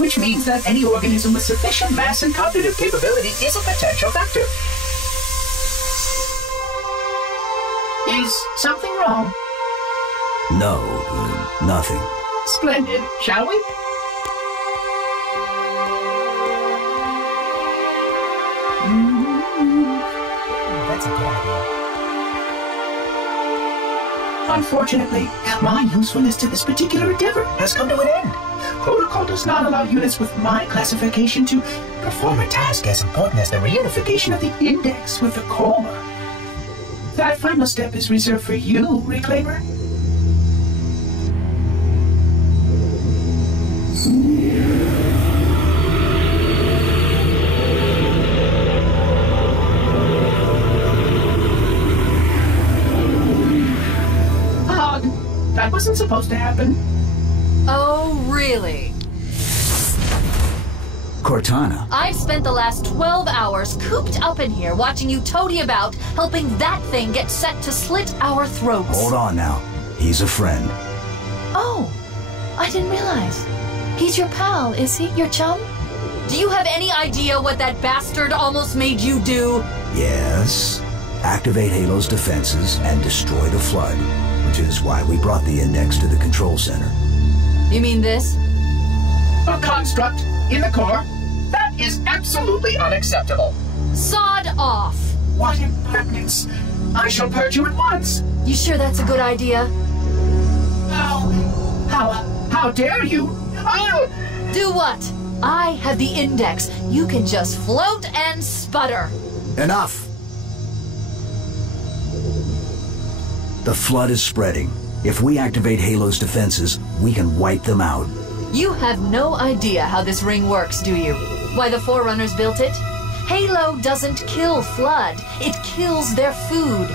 which means that any organism with sufficient mass and cognitive capability is a potential vector. Is something wrong? No, nothing. Splendid, shall we? That's a good idea. Unfortunately, my usefulness to this particular endeavor has come to an end. Protocol does not allow units with my classification to perform a task as important as the reunification of the index with the core. That final step is reserved for you, Reclaimer. That wasn't supposed to happen. Oh, really? Cortana. I've spent the last 12 hours cooped up in here watching you toady about, helping that thing get set to slit our throats. Hold on now. He's a friend. Oh, I didn't realize. He's your pal, is he? Your chum? Do you have any idea what that bastard almost made you do? Yes. Activate Halo's defenses and destroy the Flood, which is why we brought the index to the control center. You mean this? A construct in the core? That is absolutely unacceptable. Sod off! What impertinence! I shall purge you at once! You sure that's a good idea? How dare you? I'll... Do what? I have the index. You can just float and sputter. Enough! The Flood is spreading. If we activate Halo's defenses, we can wipe them out. You have no idea how this ring works, do you? Why the Forerunners built it? Halo doesn't kill Flood. It kills their food.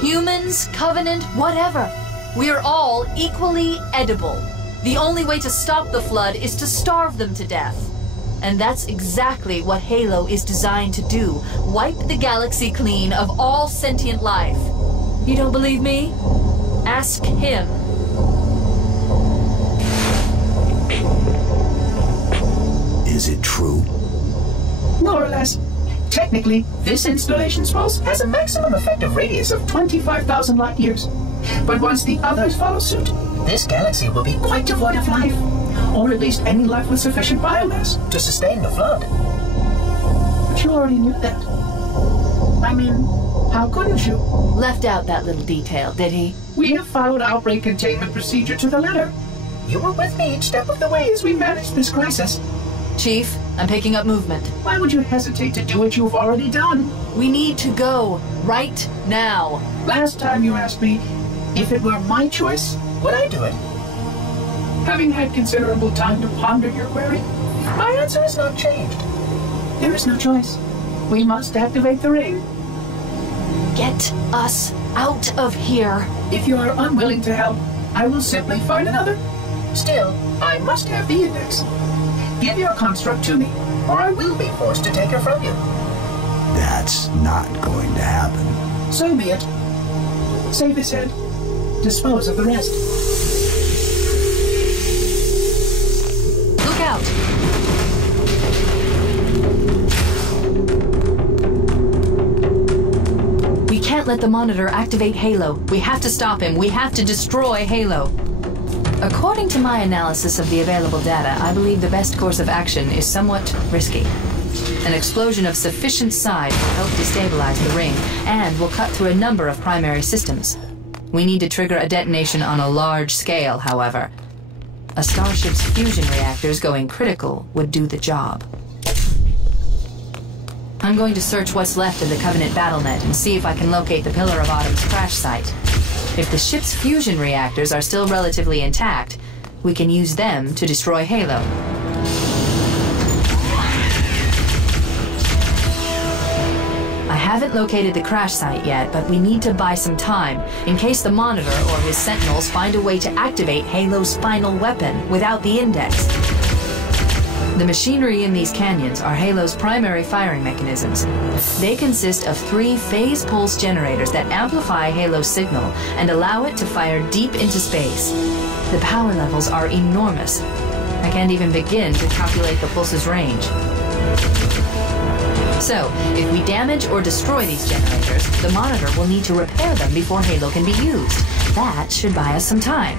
Humans, Covenant, whatever. We're all equally edible. The only way to stop the Flood is to starve them to death. And that's exactly what Halo is designed to do. Wipe the galaxy clean of all sentient life. You don't believe me? Ask him. Is it true? More or less. Technically, this installation's pulse has a maximum effective radius of 25,000 light years. But once the others follow suit, this galaxy will be quite devoid of life. Or at least any life with sufficient biomass to sustain the Flood. But you already knew that. I mean, how couldn't you? Left out that little detail, did he? We have followed outbreak containment procedure to the letter. You were with me each step of the way as we managed this crisis. Chief, I'm picking up movement. Why would you hesitate to do what you've already done? We need to go right now. Last time you asked me if it were my choice, would I do it? Having had considerable time to ponder your query, my answer has not changed. There is no choice. We must activate the ring. Get us out of here. If you are unwilling to help, I will simply find another. Still, I must have the index. Give your construct to me, or I will be forced to take her from you. That's not going to happen. So be it. Save his head. Dispose of the rest. Look out! We can't let the monitor activate Halo. We have to stop him. We have to destroy Halo. According to my analysis of the available data, I believe the best course of action is somewhat risky. An explosion of sufficient size will help destabilize the ring and will cut through a number of primary systems. We need to trigger a detonation on a large scale, however. A starship's fusion reactors going critical would do the job. I'm going to search what's left of the Covenant BattleNet and see if I can locate the Pillar of Autumn's crash site. If the ship's fusion reactors are still relatively intact, we can use them to destroy Halo. I haven't located the crash site yet, but we need to buy some time in case the Monitor or his Sentinels find a way to activate Halo's final weapon without the index. The machinery in these canyons are Halo's primary firing mechanisms. They consist of 3 phase pulse generators that amplify Halo's signal and allow it to fire deep into space. The power levels are enormous. I can't even begin to calculate the pulse's range. So, if we damage or destroy these generators, the monitor will need to repair them before Halo can be used. That should buy us some time.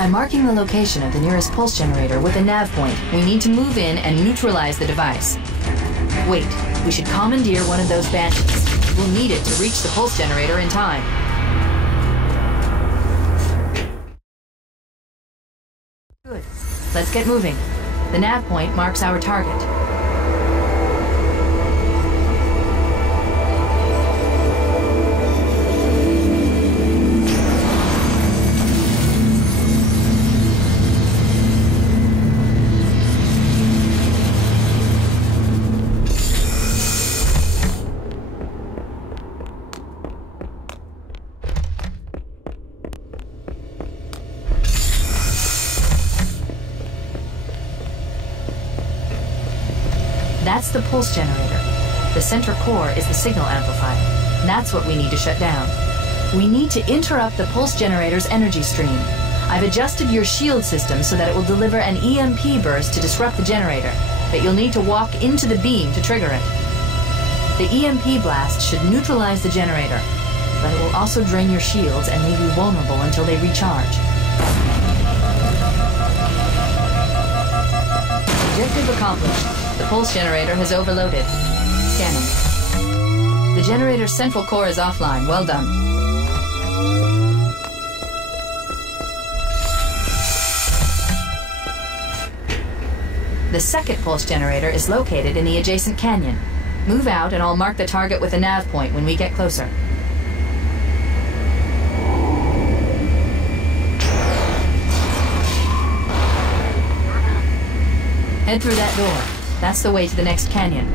I'm marking the location of the nearest pulse generator with a nav point. We need to move in and neutralize the device. Wait, we should commandeer one of those Banshees. We'll need it to reach the pulse generator in time. Good. Let's get moving. The nav point marks our target. That's the pulse generator. The center core is the signal amplifier. That's what we need to shut down. We need to interrupt the pulse generator's energy stream. I've adjusted your shield system so that it will deliver an EMP burst to disrupt the generator, but you'll need to walk into the beam to trigger it. The EMP blast should neutralize the generator, but it will also drain your shields and leave you vulnerable until they recharge. Objective accomplished. The pulse generator has overloaded. Scanning. The generator's central core is offline. Well done. The second pulse generator is located in the adjacent canyon. Move out and I'll mark the target with a nav point when we get closer. Head through that door. That's the way to the next canyon.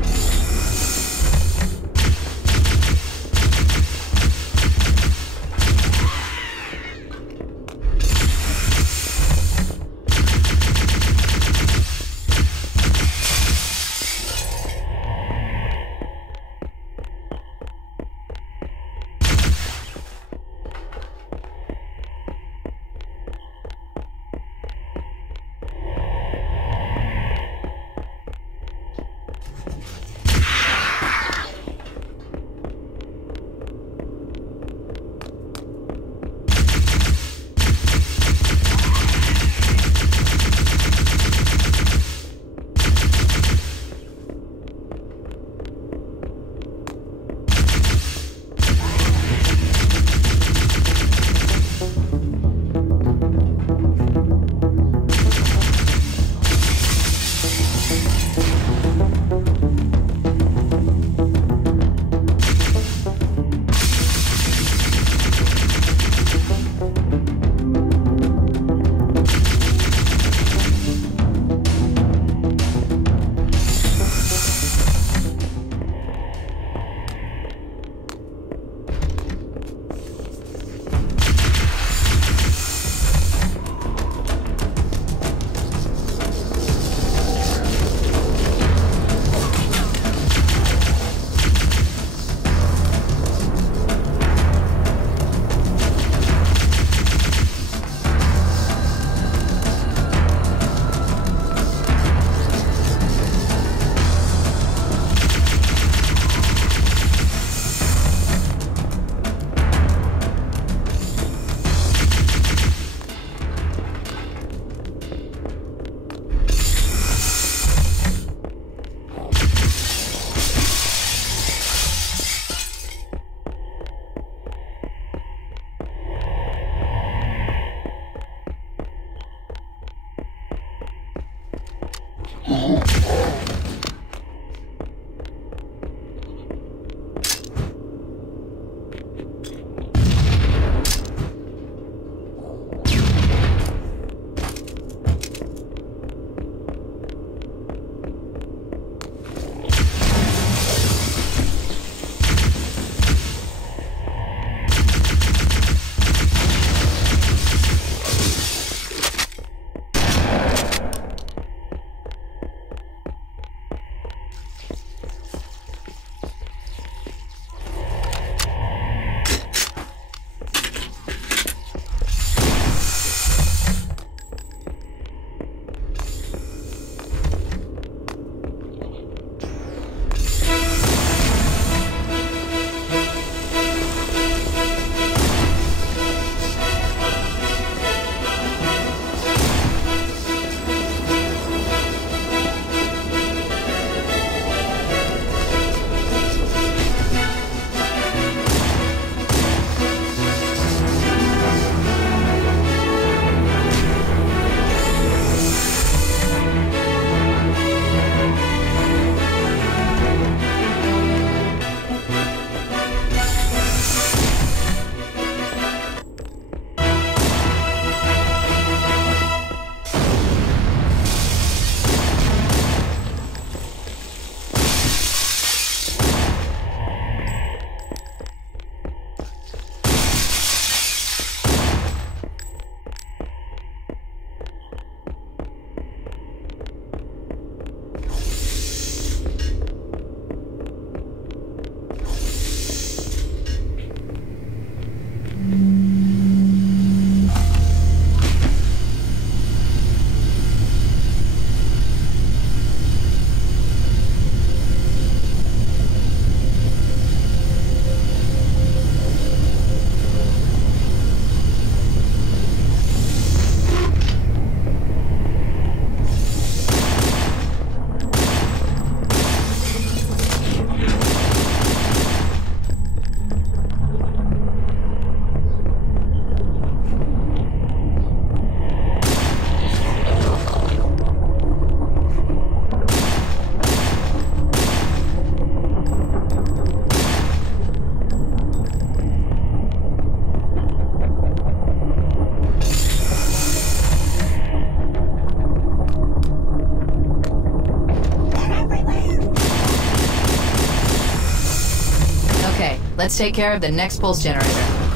Let's take care of the next pulse generator.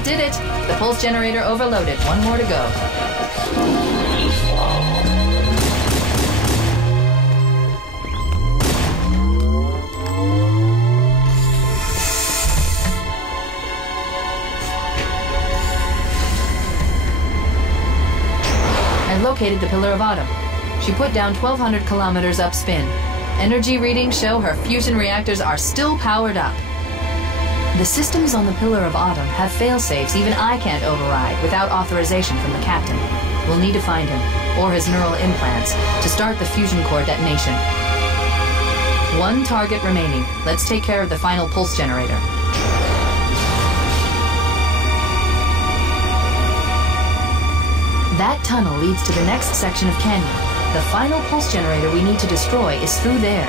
That did it. The pulse generator overloaded. One more to go. I located the Pillar of Autumn. She put down 1,200 kilometers upspin. Energy readings show her fusion reactors are still powered up. The systems on the Pillar of Autumn have fail-safes even I can't override without authorization from the captain. We'll need to find him, or his neural implants, to start the fusion core detonation. One target remaining. Let's take care of the final pulse generator. That tunnel leads to the next section of canyon. The final pulse generator we need to destroy is through there.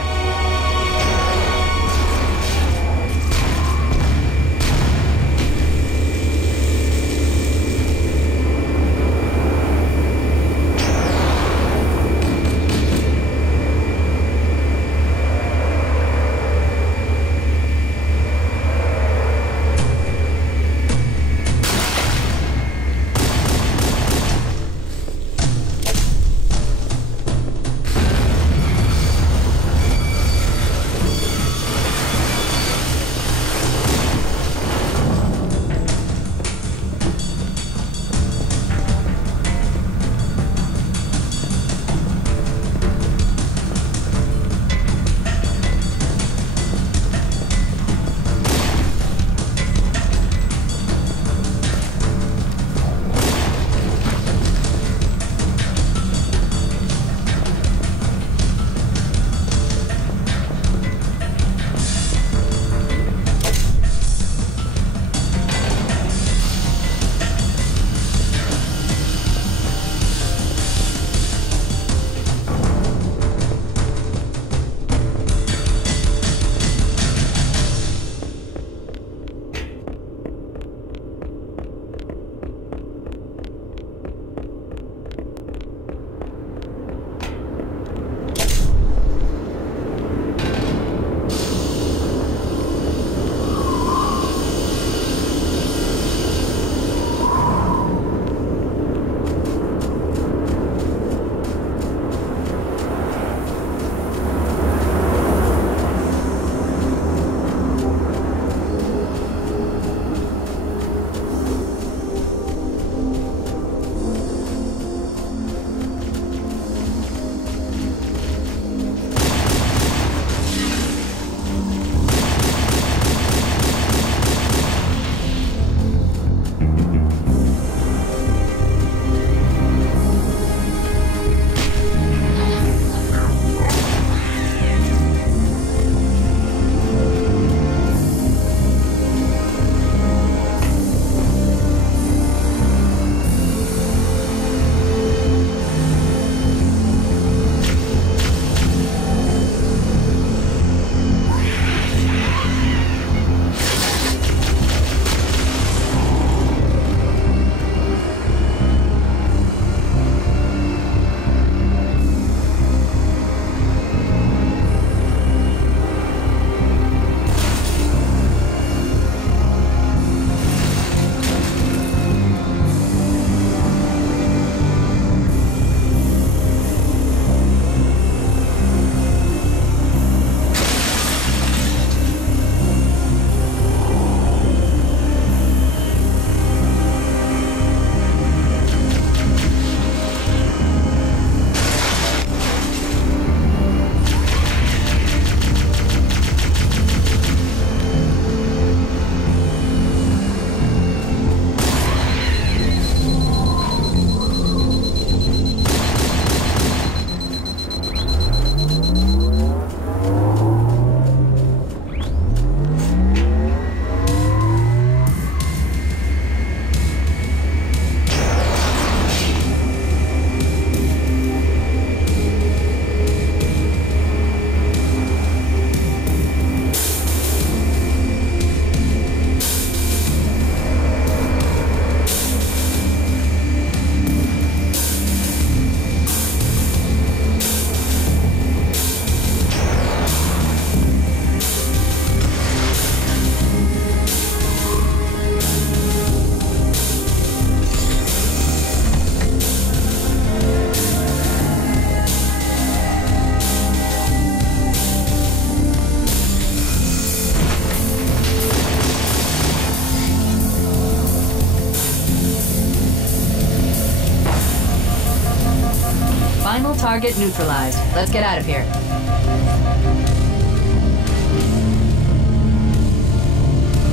Target neutralized. Let's get out of here.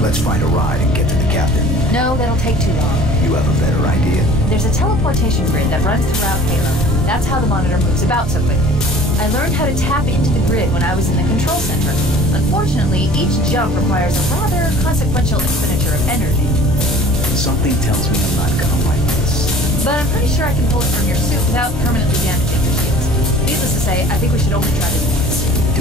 Let's find a ride and get to the captain. No, that'll take too long. You have a better idea? There's a teleportation grid that runs throughout Halo. That's how the monitor moves about so quickly. I learned how to tap into the grid when I was in the control center. Unfortunately, each jump requires a rather consequential expenditure of energy. Something tells me I'm not gonna like this. But I'm pretty sure I can pull it from your suit without permanently damaging your shields. Needless to say, I think we should only try this once. Do